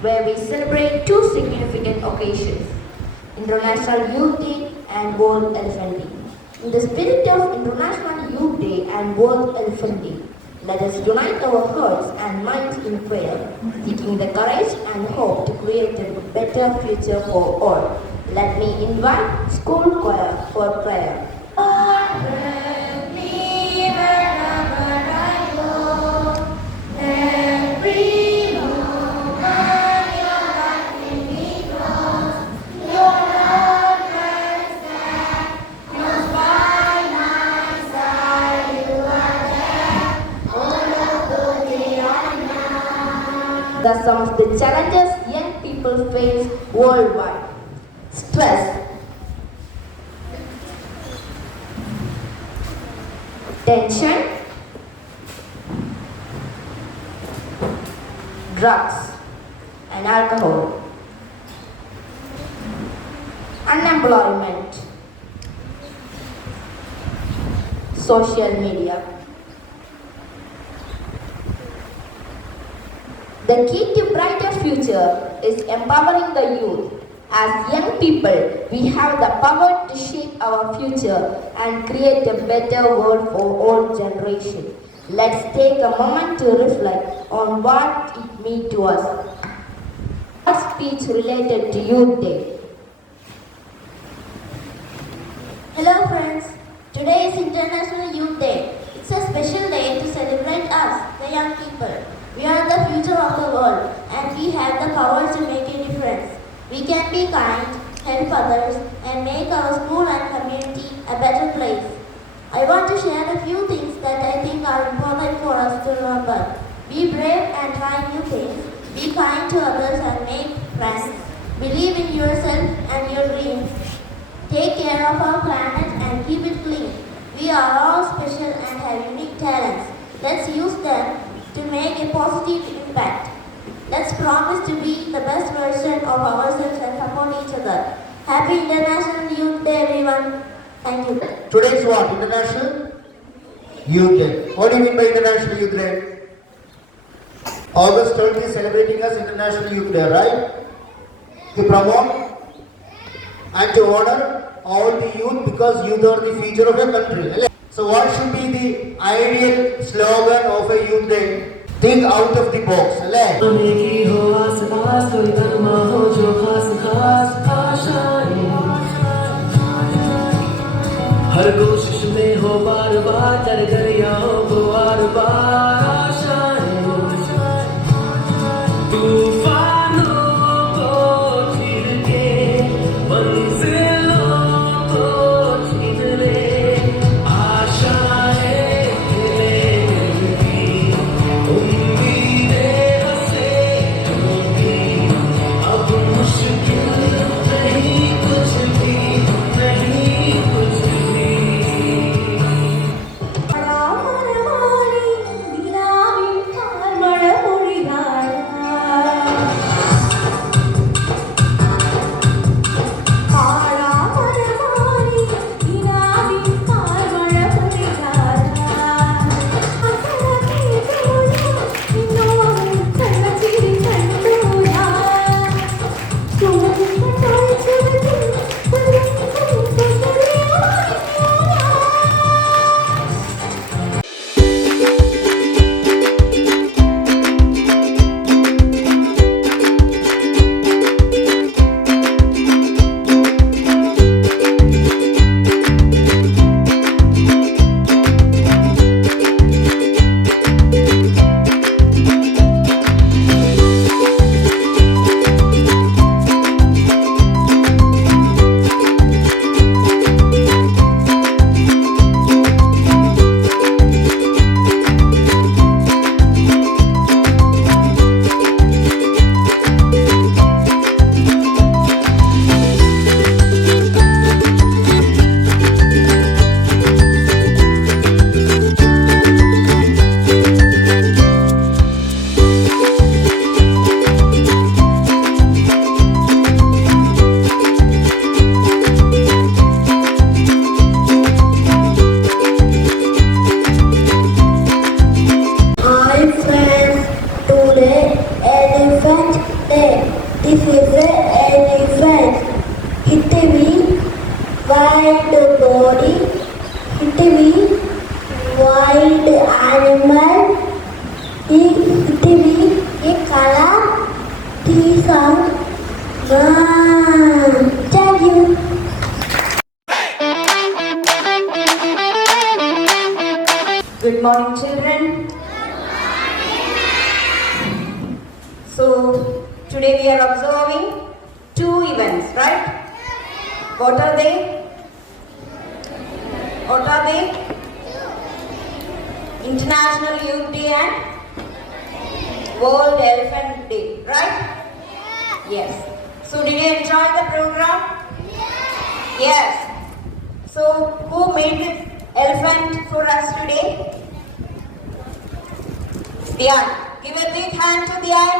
where we celebrate two significant occasions, International Youth Day and World Elephant Day. In the spirit of International Youth Day and World Elephant Day, let us unite our hearts and minds in prayer, seeking the courage and hope to create a better future for all. Let me invite school choir for prayer. Lord, with me wherever I go, every moment your light in me grows. Your love burns there, knows by my side you are there. Oh, look beyond. The some of the challenges young people face worldwide. Stress, tension, drugs and alcohol, unemployment, social media. The key to brighter future is empowering the youth. As young people, we have the power to shape our future and create a better world for all generations. Let's take a moment to reflect on what it means to us. Our speech related to Youth Day. Hello friends, today is International Youth Day. It's a special day to celebrate us, the young people. We are the future of the world and we have the power to make a difference. We can be kind, help others and make our school and community a better place. I want to share a few things that I think are important for us to remember. Be brave and try new things. Be kind to others and make friends. Believe in yourself and your dreams. Take care of our planet and keep it clean. We are all special and have unique talents. Let's use them to make a positive impact. Let's promise to be the best version of ourselves and support each other. Happy International Youth Day, everyone. Thank you. Today is what? International Youth Day. What do you mean by International Youth Day? August 30 is celebrating as International Youth Day, right? To promote and to honor all the youth because youth are the future of a country. So what should be the ideal slogan of a youth day? Think out of the box. हर कोशिश में हो बार बार तर दरियाओं को बार बार आशाएं तूफानों को चीर के मंजिलों को छीन ले आशाएं उम्मीदें हंसे होंगी अब Good morning, children. So, today we are observing two events, right? What are they? What are they? International Youth Day and World Elephant Day, right? Yes. So, did you enjoy the program? Yes. So, who made the elephant for us today? Dian. Give a big hand to Dian.